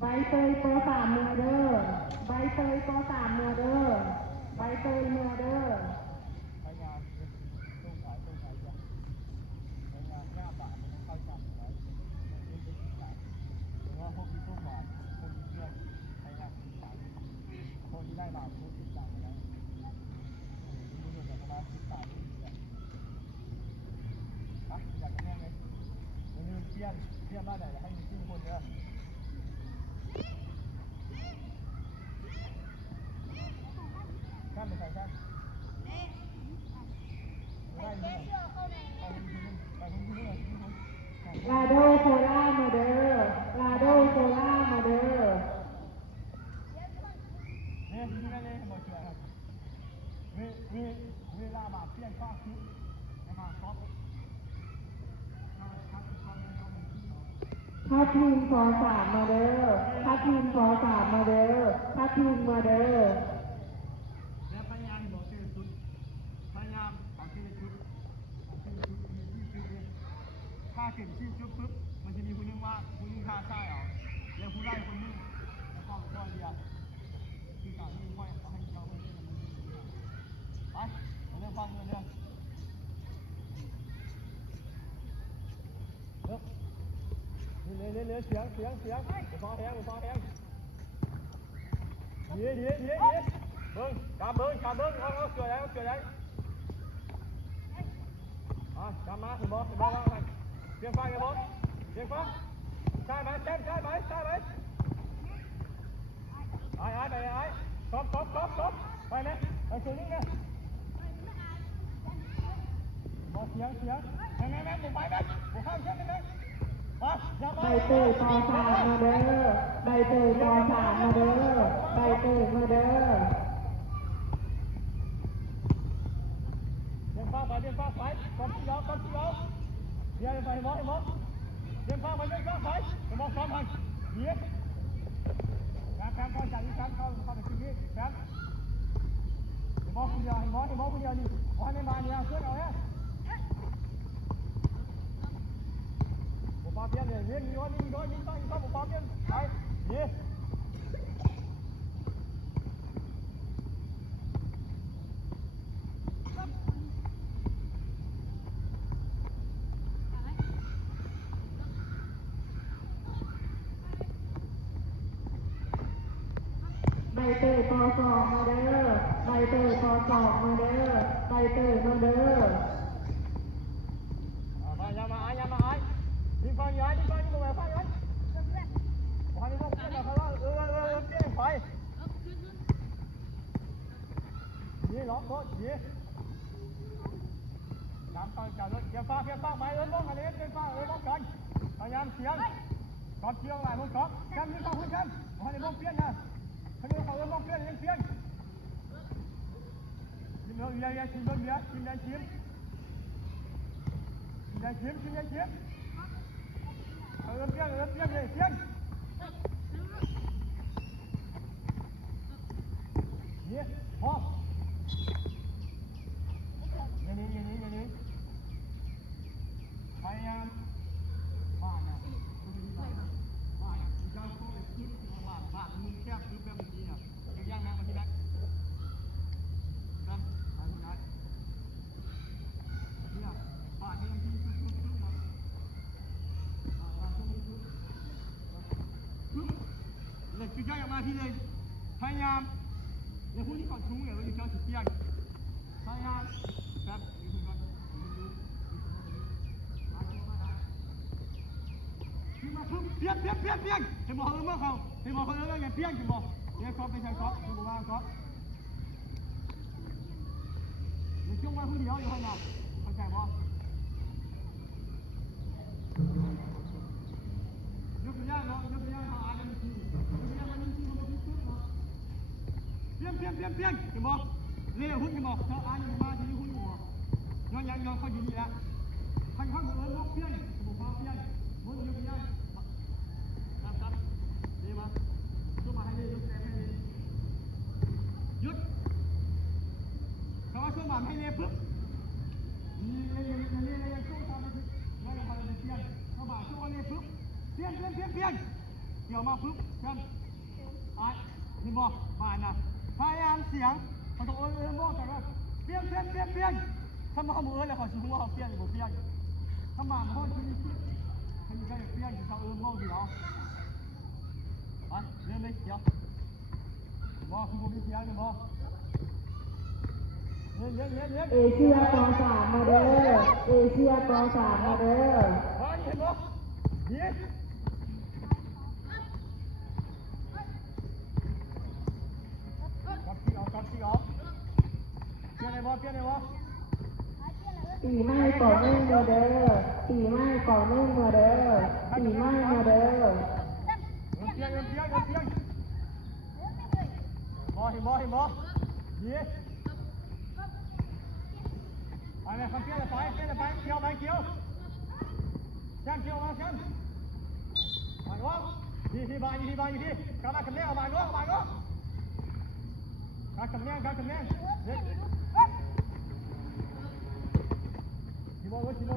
ใบเตยโปรสามมือเด้อใบเตยโปรสามมือเด้อใบเตยมือเด้อพยายามตู้ขายจะพยายามแก้บาทมันต้องเข้าจับไว้มันเล่นได้ติดใจหรือว่าพวกที่ตู้บาทพวกที่เพื่อนพยายามติดใจพวกที่ได้บาทพวกติดใจแล้วนี่ดูแบบว่าติดใจนี่แหละอ่ะอยากจะแม่งเลยมือเพี้ยนบ้านไหนให้มีชื่อคนเด้อข้ามไปใส่ข้ามลาโดโคล่ามาเด้อลาโดโคล่ามาเด้อเนี่ยที่นั่นเลยหมดเชื่อครับเวลาบาดเพี้ยนฟ้าคิดนะครับครับถ้าทีมขอสามมาเด้อถ้าทีมขอสามมาเด้อถ้าทีมมาเด้อและพยายามบอกชื่อชุดพยายามเอาชื่อชุดมีชื่อเองถ้าเขียนชื่อชุดปุ๊บมันจะมีคนนึงว่าคนนึงท่าใช่เหรอแล้วผู้ไล่คนนึงแล้วก็ตัวเดียวคือการที่ไม่เอาให้เราไม่ได้ไปเรื่องฟังเรื่องเร็วเสียงพอแห้งดีเบิ้งกาเบิ้งเอาเกลือแล้วกำมาถึงบอลว่ากันเสียงฟ้าไงบอลเสียงฟ้าใช่ไหมไอ้ไปครบไปไหมไปตัวนี้ไงบอลเสียงยังไงแม่ผมไปไหมผมข้ามเชือกได้ไหมใบเตยปอสามมาเด้อใบเตยปอสามมาเด้อใบเตยมาเด้อเดินฟ้าไปก่อนที่ยาวเดี๋ยวไปมองเดินฟ้าไปมองซ้อมไปเดี๋ยวแคมป์ก่อนจากนี้แคมป์เข้าไปที่นี่แคมป์มองคนเดียวนี่มองในบ้านเนี่ยเพื่อนเอาเนี่ยผมปาเพี้ยนเลยยิงต้องผมปาเพี้ยนไปยิงใบเตยปอสองมาเด้อใบเตยปอสองมาเด้อใบเตยมาเด้อมาอย่ามายิงฟังย้ายยิงฟังย้ายฟังย้ายพอนี่พวกเพื่อนเขาว่าเปี้ยงไปนี่ล็อกรถนี่ตามต่อรถเกี่ยวฟ้าไปบ้องอะไรเกี่ยวฟ้าบ้องกันพยายามเสียงก่อนเที่ยวหลายพวกก๊อฟแคมยิงเข้าพื้นแคมพอนี่บ้องเปี้ยนนะเขาเรียกเขาบ้องเปี้ยนยังเปี้ยนยิงเรือชิมเรือชิมได้ชิมเออเปี้ยนเลยเปี้ยนนี่พออย่างนี้พยายามบ้านนะบ้านเจ้าโค้งคิดบ้านมึงแคบคือแบบเมื่อกี้เนี่ยย่างนั่งมาที่นั่นนั่นอันนั้นเนี่ยบ้านที่ยังที่นะเลยคือย่อยออกมาทีเลยพยายามในพวกนี้ก่อนชุ่มเนี่ยเราจะเจอสุดเตี้ยพยายามครับดูก่อนคือมาพุ่งเปี้ยงจะบอกเมื่อเขาจะบอกเขาเรื่องไงเปี้ยงจะบอกเนี่ยก๊อฟไม่ใช่ก๊อฟจะบอกว่าก๊อฟในช่วงวันผู้เดียวอยู่ข้างนอกเข้าใจป่ะยกตัวอย่างเขาอ่านมันทีมันทีมันทีปุ๊บเนาะเปี้ยงจะบอกเลี้ยวหุ้นจะบอกเขาอ่านมันมาทีหุ้นจะบอกย้อนเขาอยู่นี่แล้วท่านเขาบอกลบเปี้ยงจะบอกว่าเปี้ยงมันยกตัวอย่างครับดีมั้ยช่วยมาให้ดียกแรงให้ดีหยุดเขาว่าช่วยมาให้ดีปุ๊บนี่ช่วยตามไปไม่ได้ทำอะไรเปี้ยงเขาบอกช่วยมาให้ปุ๊บเปี้ยง เกี่ยวมาปุ๊บเชื่อมเห็นบอกบ้านนะพยายามเสียงเขาต้องบอกแต่ว่าเปลี่ยนถ้ามามือแล้วเขาชื่อว่าเขาเปลี่ยนหรือบ่เปลี่ยนถ้ามาเขาชื่อนี้ให้มีการเปลี่ยนอยู่เขาบอกอยู่แล้วไปเรื่องเลยเกี่ยวบอกคือบ่มีเสียงเลยบอกเลี้ยง เอเชียกองสามมาเด้อเอเชียกองสามมาเด้อ เห็นบ่ยิงกับที่ออกเปลี่ยนอะไรวะ ตีไม้ก่อนนึ่งมาเด้อตีไม้ก่อนนึ่งมาเด้อตีไม้มาเด้อ เปลี่ยนบ่เห็นบ่ยิงไปเลยคำเปลี่ยนไปเกี่ยวแชมป์เกี่ยวมาแชมป์มาง้อที่บ้านกลับมาคำแนงเอามาง้อการคำแนงเด็ดชิโม่ชิโม่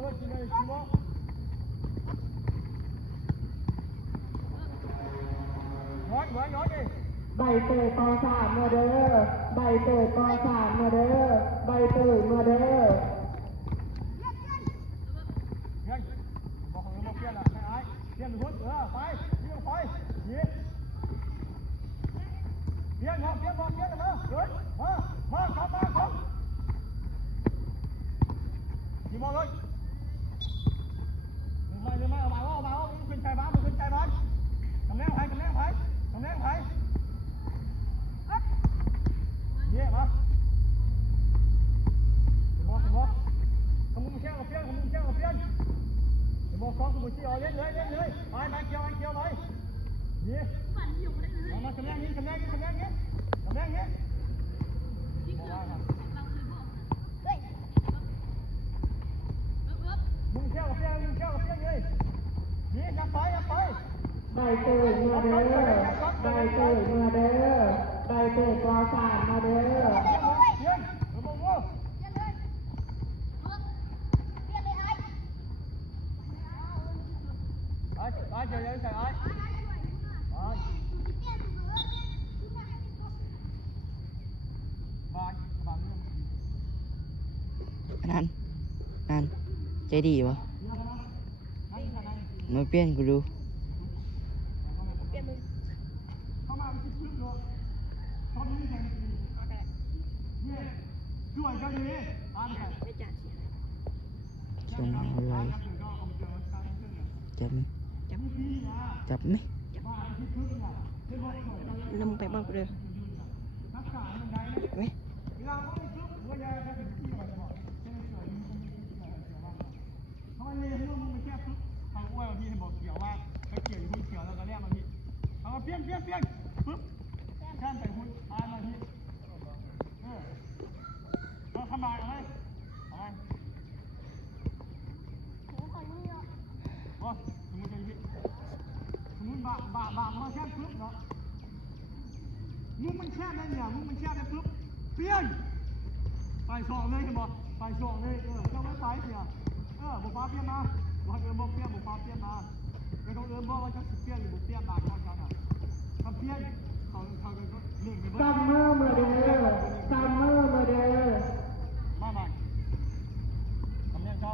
น้อยดิ ใบเตยกองสามมาเด้อใบเตยกองสามมาเด้อใบเตยมาเด้อ เงี้ยบอกของเราเปลี่ยนละไม่ไอ้เปลี่ยนหุ่นไปเลี้ยงไปยิงเปลี่ยนมาเฮ้ยมาครับยิงบอลเลยลืมไม่เอามันขึ้นใจบ้านกำแพงไผ่เยี่ยมมาบอกขมุนแข้งกับเปลี่ยนบอกกองขมุนชี้เอาเล่นเลยไปเกี่ยวไปยี่มากำแพงนี้มึงแข้งกับเปลี่ยนเลยนี่ยับไปใบเตยมาเด้อใบเตยมาเด้อใบเตยกองสามมาเด้อ เยี่ยมมึงโง่ไอ้เดี๋ยวใส่ไอ้บ้าน นั่นใจดีวะมาเปลี่ยนกูดู เข้ามาเป็นชิ้นๆเลยตอนนี้แข่งเนี่ยด้วยกันเลยอ่านกัน ส่งอะไรจับไหม นำไปบ้างกูเลยไหม เขาเรียนรู้มันแค่ปึ๊บทางอ้วยพี่ให้บอกเกี่ยวว่าไปเกี่ยวหุ้นเกี่ยวแล้วก็เรียกมาพี่เอาเปลี่ยนปึ๊บแค่ไปหุ้นอ่านมาพี่เอาขมาอะไรว่าสมมติพี่สมมติบามาแค่ปึ๊บเนาะมุ้งมันแค่ได้เนี่ยมุ้งมันแค่ได้ปึ๊บเปลี่ยนไปสองเลยเห็นบอกไปสองเลยเจ้าไม่ไปเสียบุฟ้าเปลี่ยนมาบุฟ้าเปลี่ยนบุฟ้าเปลี่ยนมาไม่ต้องบอกว่าจะเปลี่ยนหรือบุเปลี่ยนบาทเขาจะทำเปลี่ยนเขาก็หนึ่ง ซัมเมอร์มาเด้อซัมเมอร์มาเด้อ มาทำเนียงเจ้า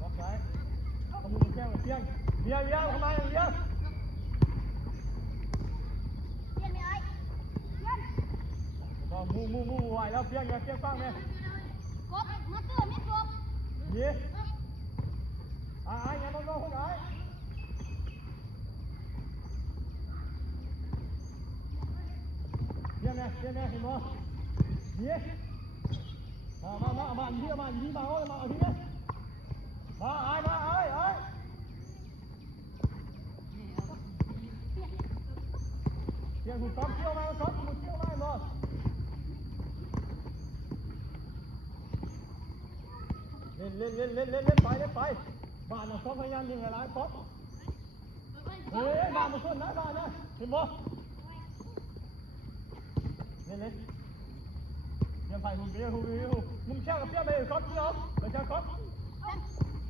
บอกไว้ขโมยแก้วเปลี่ยนทำไมเลี้ยงก็มูไหวแล้วเปลี่ยนฟังเนี่ยยี่ไอ้ยังต้องรอคนไอ้เปลี่ยนเห็นไหมยี่มาที่มาเอาที่เนี่ยมาไอ้เปลี่ยนหุ่นซ้อมเที่ยวมาซ้อมหุ่นเที่ยวมาหมดเล่นไปบ้านเราซ้อมพยายามยิงอะไรซ้อมบ้านมาส้นนะบ้านนะเห็นบ่เล่น จะไปหุ่นเดียวหุ่นเดียวมึงแช่กับเปี้ยไปครบที่น้องไปแช่ครบ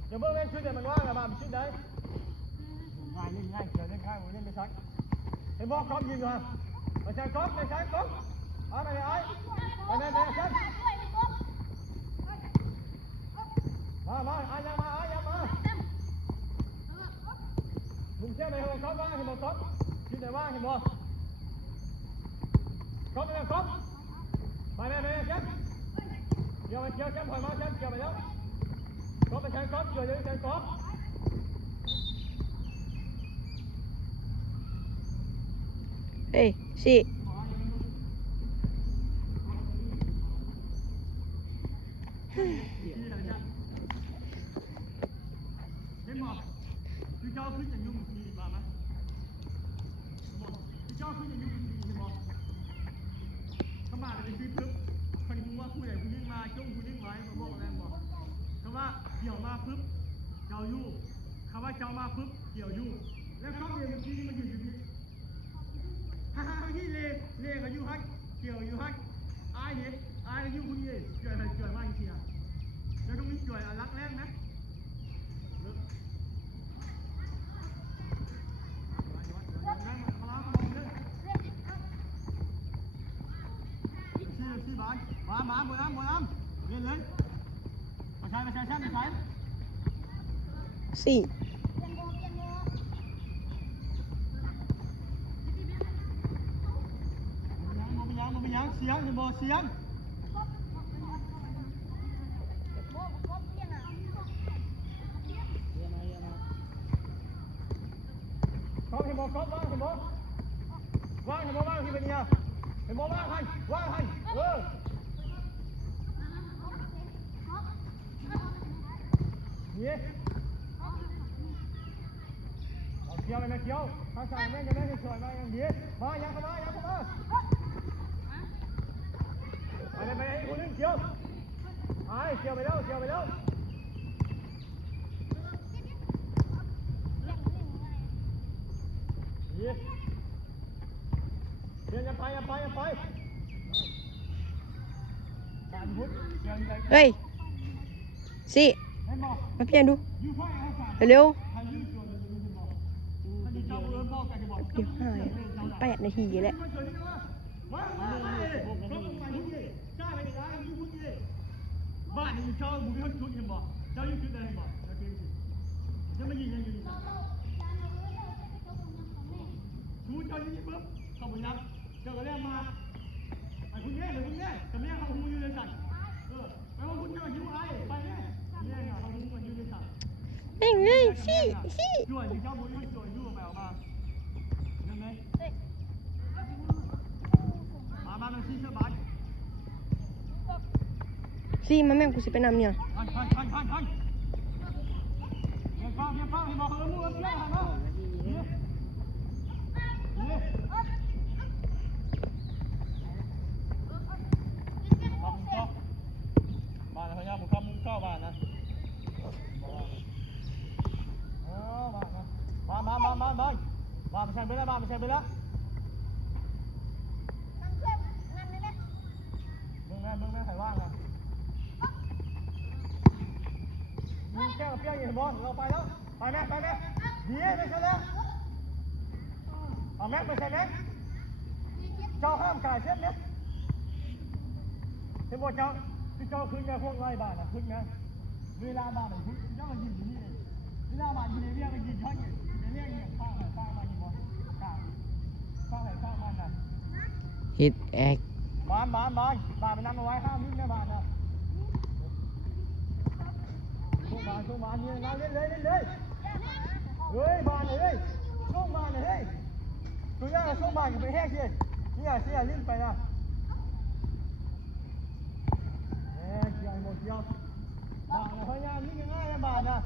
อย่าเบิ่งแม่งชุดเดียวมันว่างอะมามันชุดได้ง่ายเล่นง่ายเกี่ยวเล่นง่ายผมเล่นไม่ชักเห็นบอกครบยิงก่อนไปแช่ครบไปแช่ครบเอาไปไอ้ไปแม่แม่แช่มาไอ้ยังมาไอ้ยังมามึงแช่ไปหัวครบว่างเห็นบอกครบชุดไหนว่างเห็นบอกครบไปครบไปแม่แม่แช่เกี่ยวไปเกี่ยวแช่ถอยมาแช่เกี่ยวไปแล้วครบไปแช่ครบเกี่ยวยังแช่ครบ เฮ้ยสิ เห็นบอกคือเจ้าขึ้นอย่างยุ่งทีมาไหมคือเจ้าขึ้นอย่างยุ่งทีเห็นบอกเข้ามาเลยคือปึ๊บคนรู้ว่าผู้ใดผู้นึงมาจ้องผู้นึงไว้มาบอกอะไรบอกคำว่าเกี่ยวมาปึ๊บเจ้ายู่คำว่าเจ้ามาปึ๊บเกี่ยวยู่แล้วเขาเรียนเมื่อกี้นี่มันอยู่ที่ฮ่าฮ่าที่เล่กับยู่ฮักเกี่ยวยู่ฮักอายเนี่ยอายยู่คุณเย่เกี่ยวอะไรเกี่ยวว่าอีกทีอ่ะแล้วตรงนี้เกี่ยวรักแรกนะมาหมดน้ำเล่นเลยมาใช้แช่ไม่ใช้ สิ มันยังเสียงบ่เสียงเขาเห็นบ่เขาว่างเห็นบ่ว่างเห็นบ่ว่างที่เป็นยังเห็นบ่ว่างให้นี่เอาเกี่ยวเลยนะเกี่ยวข้างซ้ายแม่จะได้ให้สวยมาอย่างดีมายังเข้ามาไปไอ้คนนึงเกี่ยวไอ้เกี่ยวไปแล้วนี่เดี๋ยวอย่าไปการพุทธเฮ้ยสิมาเปลี่ยนดูเร็วเดี๋ยว8 นาทีแหละ บ้านนี้เจ้าบุญเขาชุดเห็นบ่เจ้าอยู่ชุดใดเห็นบ่จะมายิงยังอยู่ชูเจ้ายิงปุ๊บเข้าไปยับเจ้าก็เรียกมาไอ้คุณแม่แต่แม่เขาหูอยู่ในสั่นแปลว่าคุณเจ้าหิวไอ้ไปแม่แม่เขาหูมันอยู่ในสั่น เฮ้ยสิ ช่วยเจ้าบุญเขาช่วยอยู่ไปออกมายังไงมาเป็นซีเสื้อบาทสิมาแม่งกูสิไปนำเนี่ยพันเดี๋ยวฟังให้บอกเขาลูกเลี้ยงหันมาบ้านอะไรเนี่ยผมเข้ามุ้งเข้าบ้านนะบ้านไม่ใช่ไปแล้วมึงแม่ใครว่างอ่ะมึงแก้กับเปี้ยอยู่บอลเราไปแล้วไปแม่ดีไม่ใช่แล้วเอาแม็กไปใส่แม็กเจ้าห้ามกายเช่นนี้เห็นบอกเจ้าที่เจ้าขึ้นแค่พวกไร่บ้านนะขึ้นไงเวลาบ้านไหนขึ้นเจ้ามายิงอยู่นี่เวลาบ้านอยู่ในเรียกก็ยิงช่องอยู่ในเรียกเนี่ยสร้างมายิงบอลกลางสร้างมันนะ ฮิตแอก บ้านมันนำเอาไว้ห้ามวิ่งในบ้านนะช่วงบ้านนี่นะเล่นเลยเฮ้ยบ้านเลยช่วงบ้านเลยเฮ้ยตัวนี้ช่วงบ้านอยู่ไปแห้งสิเนี่ยลิ้นไปนะเกี่ยวหมดเกี่ยวบ้านนะเฮ้ยนี่ง่ายนะบ้านนะ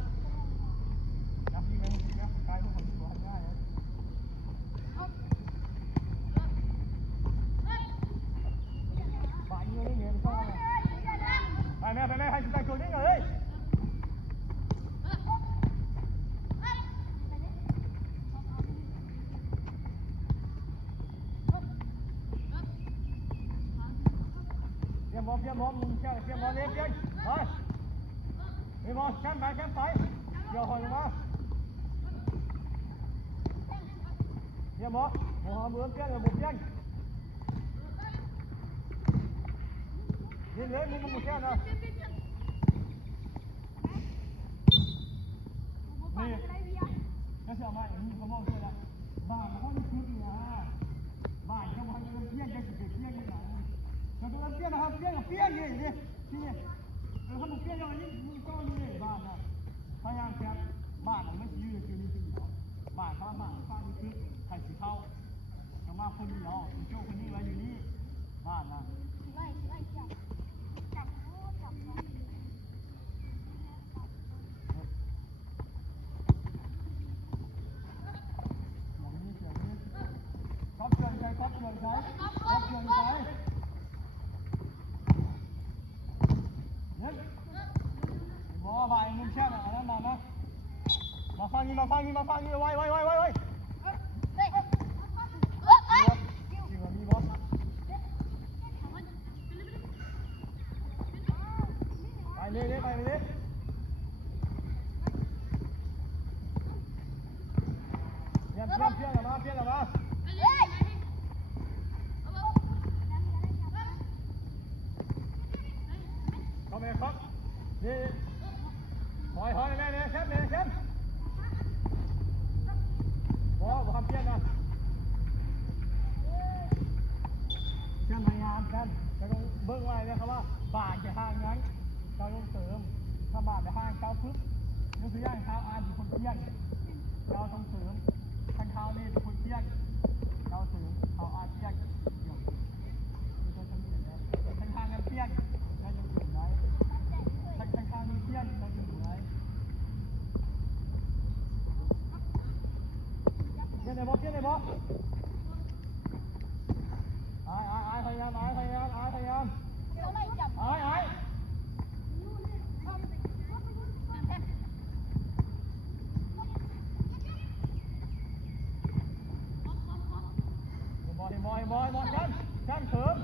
นับยิงไงกายพวกผมตัวง่ายนะบ้านนี้เหนียวชอบไปแม่ให้ฉันแต่งตัวนี้เลยเ ยนบอลเปลี่ยนบอลมึงเปลี่ยนบอลเลี้ยงเปลี่ยนไปเปลี่ยนบอลแก้มไปแก้มไปเดี๋ยวหอยลงมาเปลี่ยนบอลหัวมือเปลี่ยนเลยบุกเปลี่ยนนี่เลยมึงเปลี่ยนนะนี่ก็เชื่อไหมมึงเขามองเชื่อละบ้านเขาไม่คิดนะบ้านเขาบอกให้เปลี่ยนจะเปลี่ยนยังไงเราต้องเปลี่ยนนะครับเปลี่ยนกับเปลี่ยนนี่นี่นี่เขาบอกเปลี่ยนอย่างนี้มึงก็นี่บ้านนะพยายามแก้บ้านมันไม่ยืดคือนี่คือเดียวบ้านเขาบ้านฟ้านี่คือใครสิเข้าจะมาคนเดียวโจ้คนนี้ไว้อยู่นี่บ้านนะก๊อปเตือนใช้ก๊อปเตือนใช้ก๊อปเตือนใช้เนี่ยบอบ่ายมึงแช่ไหนนั่นมานะมาฟังนี่ไว้มีบอสไปเลยเปลี่ยนออกมาเข้าไปครับนี่หอยแม่เนี่ยแชมป์บอกคำเปลี่ยนนะแชมป์พยายามแชมป์จะต้องเบิ้งไว้นะครับว่าบาทจะห่างงั้นเราต้องเสริมถ้าบาทจะห่างเท้าพึกนี่คือย่างเท้าอาอยู่คนเปลี่ยนเราต้องเสริมข้างเท้านี่เป็นคนเปลี่ยนเราเสริมเท้าอาเปลี่ยนเดี๋ยวมีตัวจำเปลี่ยนแล้วข้างนั้นเปลี่ยนเราจะเปลี่ยนได้ข้างนี้เปลี่ยนเราจะเปลี่ยนได้เปลี่ยนในบอสพยายามบอยกันเสริม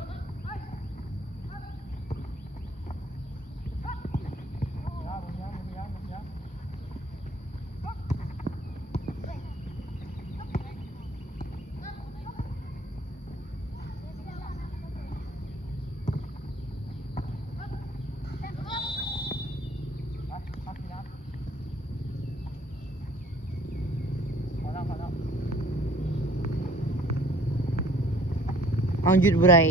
เอาหยุดบ่ได้